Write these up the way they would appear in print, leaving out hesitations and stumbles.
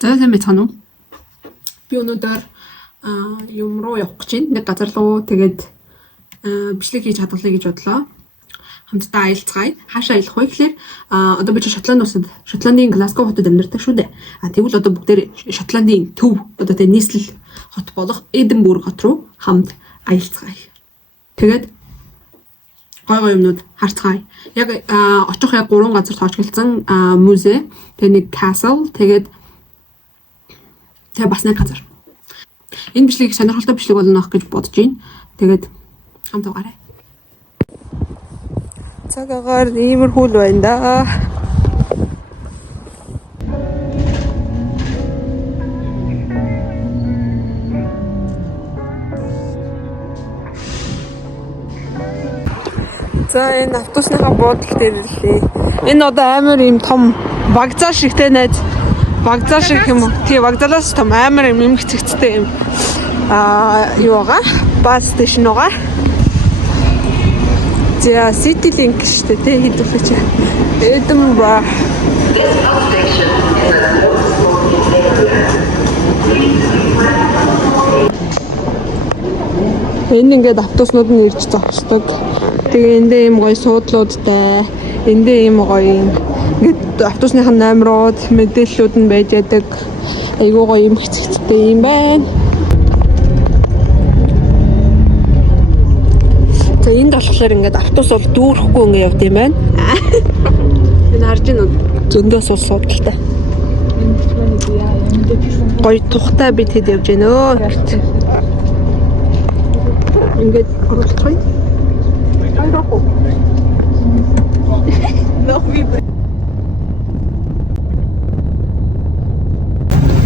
За сайн байцгаана уу? Би өнөөдөр юм руу явах гэж байна. Нэг газар руу тэгээд бичлэг хийж хадгалъя гэж бодлоо. Хамтдаа аялцгаая. Хаашаа аялах вэ гэхээр одоо би Шотланд улсад Шотландын Глазго хотод амьдардаг шүү дээ. Тэгвэл одоо бүгдээр Шотландын төв одоо тэг нийслэл хот болох Эдинбург хот руу хамт аялцгаая. Тэгээд гой юмнууд харцгаая. Яг очих яг 3 газар тоочгэлцсан музей, тэгээд нэг castle, тэгээд бас нэг газар. Энэ бичлэгийг сонирхолтой бичлэг болно гэж бодож байна. Тэгээд хамт угаарай. Цаг агаар иймэрхүү л байна да. За энэ автобусныхаа буудлын дээр ирлээ. Энэ одоо амар юм том вокзал шигтэй найз. Вокзал шиг юм уу? Тий, вокзалаас том амар юм эмгцэгцтэй юм. Юу байгаа? Бас стэйшн байгаа. За City Link шүү дээ, хэдүүлээч. Эдинбург. Энэ ингээд автобуснууд нь ирж зогсдог. Тэгээ эндээ юм гоё суудлуудтай, эндээ юм гоё ингээд автобусныхаа номерууд, мэдээллүүд нь байж яадаг. Айгуу гоё юм хэцэгтэй юм байна. За энд болохоор ингээд автобус бол дүүрэхгүй ингээд явд юм байна. Энэ харж байна уу? Зөндөөс бол суудалтай. Гоё тухтай бид хэд явж байна өө. Ингээд оролцгоё. Айрахгүй.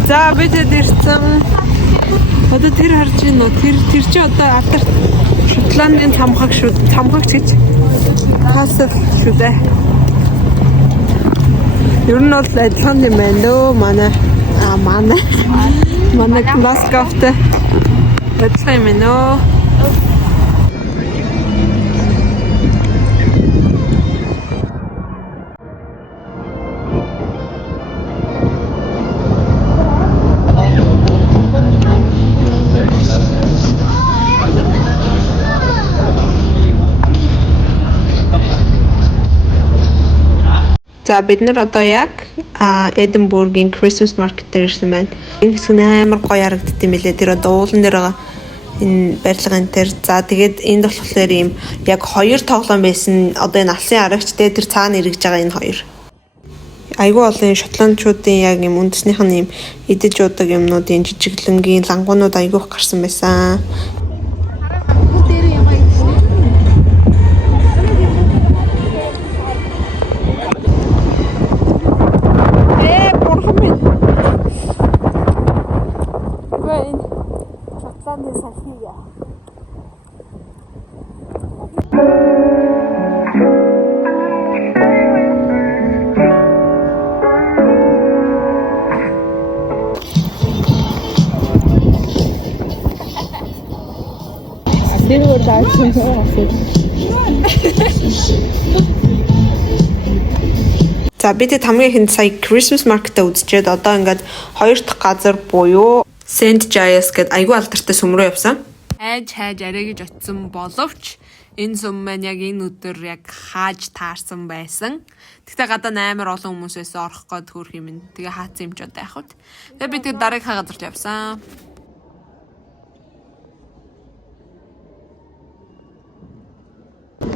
За бид ирсэн. Одоо тэр харж байна уу? Тэр чи одоо алдарт Шотландын цамхаг шүү. Цамхагч гэж. Castle шүү дээ. Ер нь бол адилхан юм байна дөө. Манай Glasgow-тэй адилхан юм байна нөө. За бид нар одоо яг Эдинбургийн Christmas Market дээр ирсэн байна. Энэ хэсэг амар гоё харагддаг юм билээ. Тэр одоо уулан дээр байгаа энэ барилгын тэр. За тэгээд энд болохоор юм яг 2 тоглоом байсан. Одоо энэ алсын арагч те тэр цаана эргэж байгаа энэ 2. Айгүй олон шотландчуудын яг юм үндэснийх нь юм идэж удаг юмнуудын жижиглэнгийн лангуунууд айгүйх гарсан байсан. За бид хамгийн ихэнд сая Christmas Market үзчихэд одоо ингээд 2 дахь газар буюу St Giles гээд айгүй алдартай сүм рүү явсан. Хайж арай гэж очисон боловч энэ сүм маань яг энэ өдөр яг хааж таарсан байсан. Тэгтээ гадаа амар олон хүмүүс байсан орох гээд хөрх юм. Тэгээ хаацсан юм ч одоо яах вэ? Тэгээ бид тэр дараагийнхаа газарт явсан.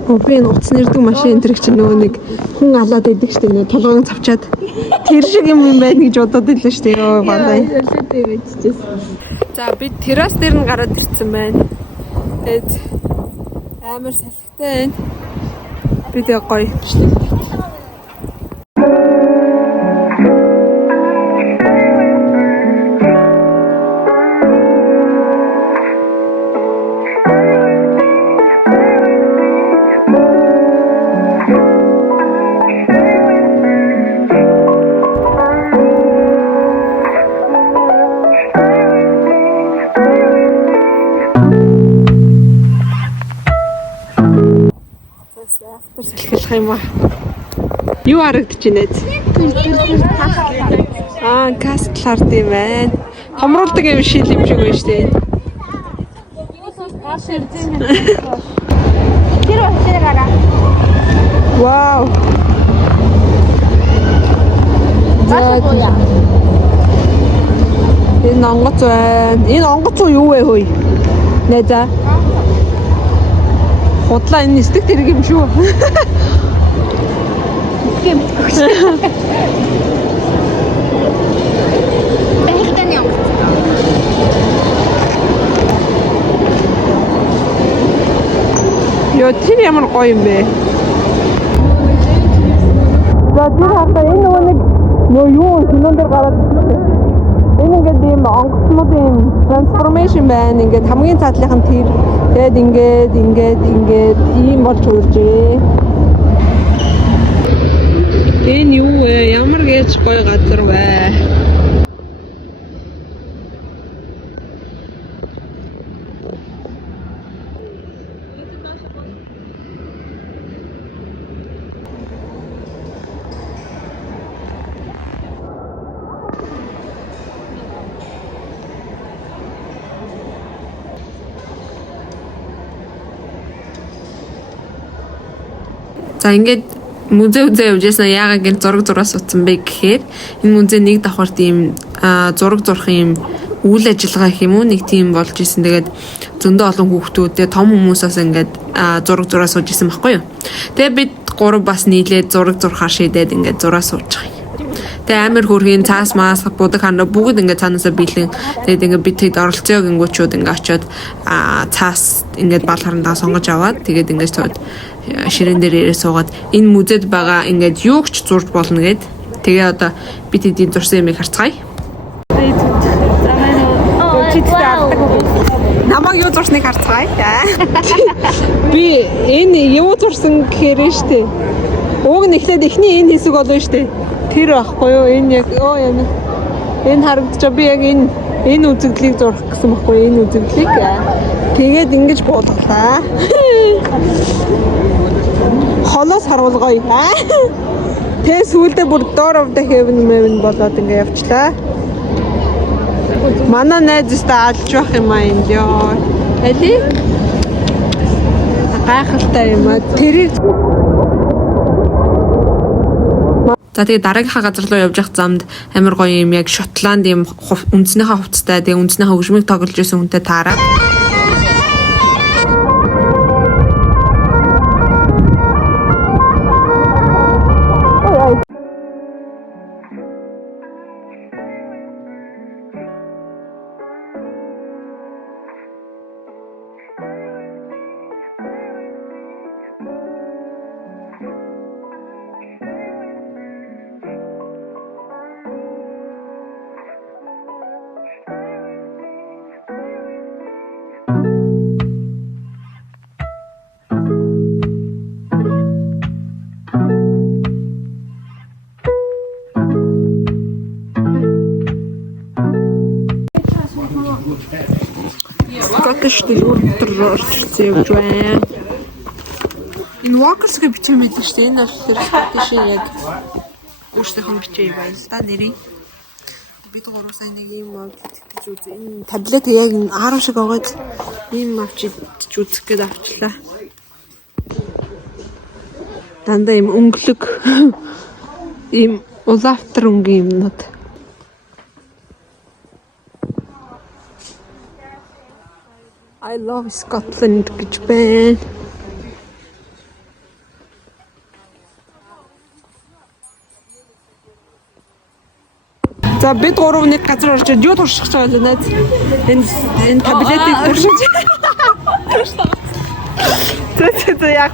Би утас нэрдэг машин энэ чинь нөгөө нэг хүн алаад идэг штеп нэг толгойн цавчаад тэр шиг юм байна гэж бодоод ирлээ штеп ёо бадай. За бид террас дээр нь гараад ирсэн байна. Тэгээд амар салхитай байна. Бид гоё штеп. Салхилах юм аа. Юу харагдаж байна? Castle Art юм байна. Томруулдаг юм шил юм шиг байна шүү дээ. Тэр утгаар гараа. Вау. Заа. Энэ онгоц байна. Энэ онгоц юу вэ хөөе? Найзаа. Худлаа энэ нэстэг тэрэг юм шүү. Гэм. Бэлтэн юм. Яа тэр ямар гоё юм бэ? За тэр хата энэ нэг юу шинэн дээр гараад ирсэн. Энэ ингээд ийм онгоцнуудын ийм трансформашн байна. Ингээд хамгийн цаатлынх нь тэр тэгээд ингээд ийм болж үржээ. Энэ юу вэ? Ямар гэж гоё газар вэ? За ингээд музей явж ясна яагаад гэл зураг суудсан бэ гэхээр энэ музей нэг давхар тийм зураг зурх юм үйл ажиллагаа гэх юм уу нэг тийм болж исэн. Тэгээд зөндөө олон хүүхдүүд тэгээ том хүмүүсээс ингээд зураг сууж исэн байхгүй юу. Тэгээ бид гурав бас нийлээд зураг зурхаар шийдээд ингээд зураг сууж байгаа. Тэгээ амир хөрхийн цаас маас будаг хандаа бүгд ингээд цаанаасаа бэлэн. Тэгээд ингээд бид тэд оролцоо гингүүчүүд ингээд очиод цаас ингээд бал харандаа сонгож аваад тэгээд ингээд сууд ширээн дээр ирээ суугаад энэ музейд байгаа ингээд юугч зурж болно гэд. Тэгээ одоо бид тэдийн зурсан юмыг харцгаая. Намаг юу зурсныг харцгаая. Би энэ юу зурсан гэхээр нь штэ. Уг нь эхлээд эхний энэ хэсэг болно штэ. Тэр байхгүй юу? Энэ яг юм. Энэ харагдаж би яг энэ үзэгдлийг зурах гэсэн байхгүй юу? Энэ үзэгдлийг. Тэгээд ингэж буулгалаа. Холоос харуулгая. Тэ сүүлдээ бүр Door of the Heaven болоод ингэ явчлаа. Манай найзтай алж байх юм аа энэ ёо. Эли? Гайхалтай юм аа. Тэрийг за тэгээ дараагийнхаа газар руу явж явах замд амар гоё юм яг Шотланд юм үндснийхээ хувцастай тэгээ үндснийхээ хөгжмийг тоглож байсан хүнтэй таараа. Scottish дэлгүүр орчилсан явж байна. Энэ Walkers-ыг бичиж мэдэн шүү дээ. Энэ бол Scottish-ийн яг өөрсдийнх нь бичиж байна л да нэрийг. Бид гурав сайн нэг юм авч үзье. Энэ таблет яг 10 шиг байгаа. Ийм авч үзэх гээд авчлаа. Дандаа ийм өнгөлөг ийм улаавтар өнгийн юмнууд. I love Scotland гэж байна. За бид гурав нэг газар орчод юу турших гэж байна найз. Энэ таблетыг туршиж. За яг.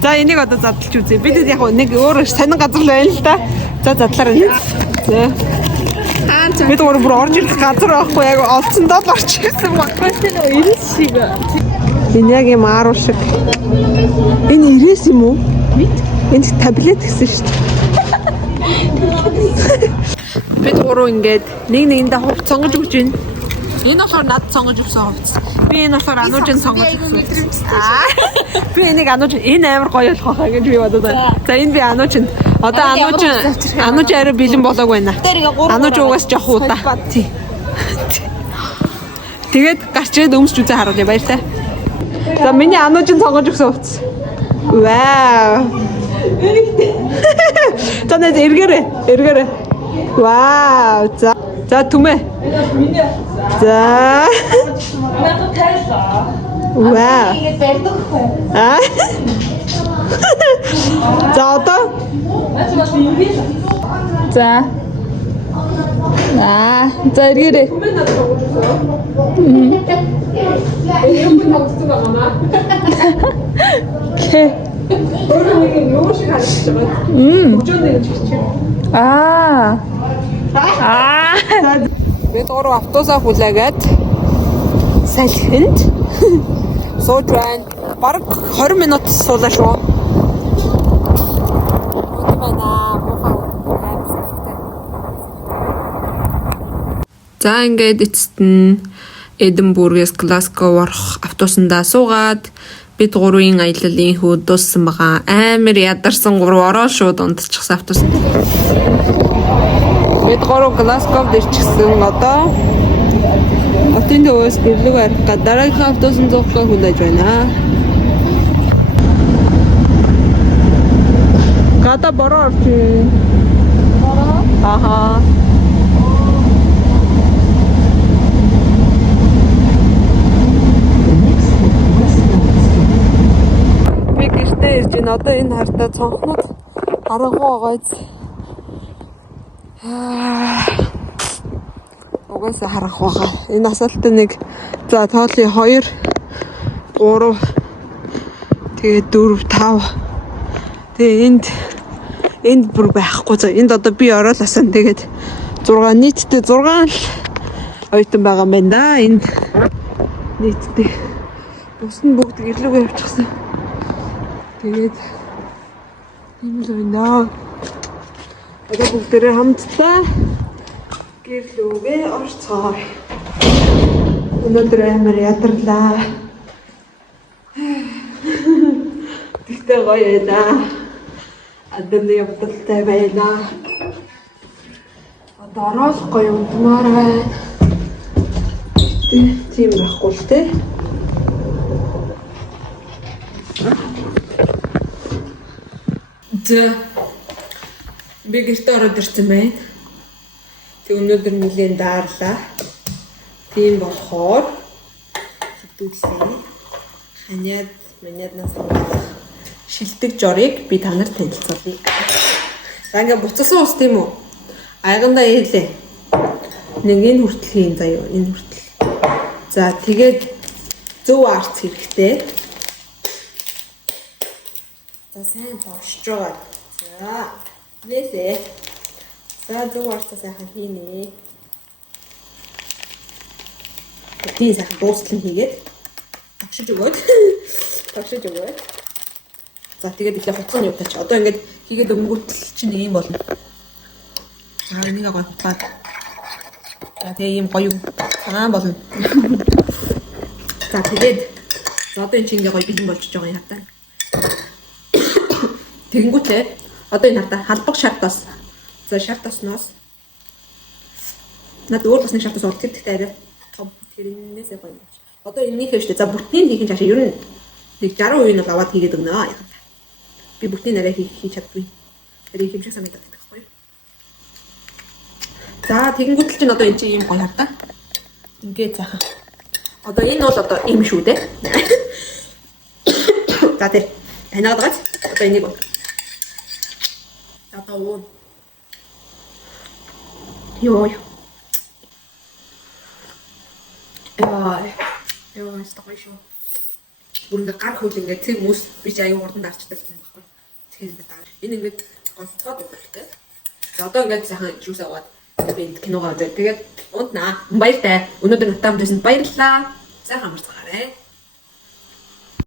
За энийг одоо задлж үзье. Бид яг нэг өөр сонин газар л байна л да. За задлаарай. За. Бид өөр бүр орж ирэх газар байхгүй яг олцсондоо л орчихсан баггүй тийм үү ирээс шиг. Энэ яг юм 10 шиг. Энэ ирээс юм уу? Энэ таблет гэсэн шүү дээ. Бид гурав ингээд нэг нэгэндээ хувц сонгож өгч байна. Энэ болохоор над сонгож өгсөн хувцас. Би энэ болохоор Анужин сонгож өгсөн. Би энийг Ануж энэ амар гоё болох байхаа гэж би бодод байна. За энэ би Анужин. Одоо Ануж арай бэлэн болоог байна. Ануж угаас жоох удаа. Тий. Тэгээд гарч ирээд өмсч үзээ харуулъя баяртай. За миний Анужин сонгож өгсөн хувцас. Вау. За нэг эргээрээ. Вау. За түмээ. За. Вау. Аа. За одоо. За. За эргээрээ. Бид гурав автобусаа хүлээгээд салхинд сууж байна. Бараг 20 минут суулаа шүү. За ингээд эцэст нь Эдинбургээс Глазгов орох автобусандаа суугаад бид гурвын аялал инхүү дууссан байгаа. Амар ядарсан гурав ороо шууд унтчихсан автобусанд. Бид гурав Глазговд ирчихсэн. Одоо хотын төвөөс гэрлэг арих га дараагийн автобусанд зоохтой хүлээж байна. Гада бороо орчих. Аха. Одоо энэ хартаа цонхнууд харахгүй байгааз. Угаасаа харахгүй байгаа. Энэ асаалтаа нэг за тоолын 2 3 тэгээ 4 5 тэгээ энд бүр байхгүй. За энд одоо би ороолаасан. Тэгээд 6 нийтдээ 6 л ойтон байгаа юм байна да. Энд нийтдээ бус нь бүгд гэрлүүгээ явчихсан. Тэгээд ийм л байна. Одоо бүгдээрээ хамтдаа гэрлүүгээ орцгоо. Өнөөдөр амар ядарлаа. Тэгтээ гоё байна. Адны явдалтай байна. Одоо ороолохгүй юмдмаар байна. Тийм байхгүй л те. За би гэртээ ороод ирсэн байна. Тэг өнөөдөр нэлийн daарлаа. Тийм болохоор хэдүүлээ. Ханиад манайднаас шилдэг жорыг би та нарт танилцуулъя. За ингээ буцсан ус тийм үү? Айгандаа eelээ. Нэг энэ хүртэл хийн заяа энэ хүртэл. За тэгээд зөв арц хэрэгтэй. За сайн товшж байгаа. За нээсээ. За зөв арцаа сайхан хийнэ. Тийм сайхан дуустлан хийгээд товшиж өгөөд. За тэгээд ихлэ хутлаа явуулаач. Одоо ингээд хийгээд өнгөтл чинь ийм болно. За энийг гоё хутлаа. За тэгээ ийм гоё цагаан болно. За тэгээд одоо энэ чинь ингээ гоё бэлэн болчихж байгаа юм хатаа. Тэгэнгүүтээ одоо энэ хатаа халбаг шартаас. За шартаасноос над өөр бас нэг шартаас ордог гэхдээ арай том тэрнээсээ гоё. Одоо энэнийхээ штэ. За бүтний хийх чашаа ер нь нэг 60% нь бол аваад хийгээд өгнө яа. Би бүтний нарай хийж чаддгүй. Арай хэмжих санагдаад байдаг байхгүй. За тэгэнгүүтэл чинь одоо энэ чинь ийм гоё хартаа. Ингээд цаахан. Одоо энэ бол одоо ийм шүү дээ. За тий. Танаад байгаа. Одоо энийг бол. Одоо уу. Йоо. Яа, стогой шүү. Бүрэнгээ гар хөл ингээд цэг мөс би ч аюу урдан дарчдаг юм байхгүй. Тэгэхээр ингээд даа. Энэ ингээд гонцгоод өгөхтэй. За одоо ингээд сайхан жуус аваад би энд киногоо үзээ. Тэгээд унтнаа. Баяртай. Өнөөдөр натаа хамтсан баярлалаа. Сайхан амарцгаарай.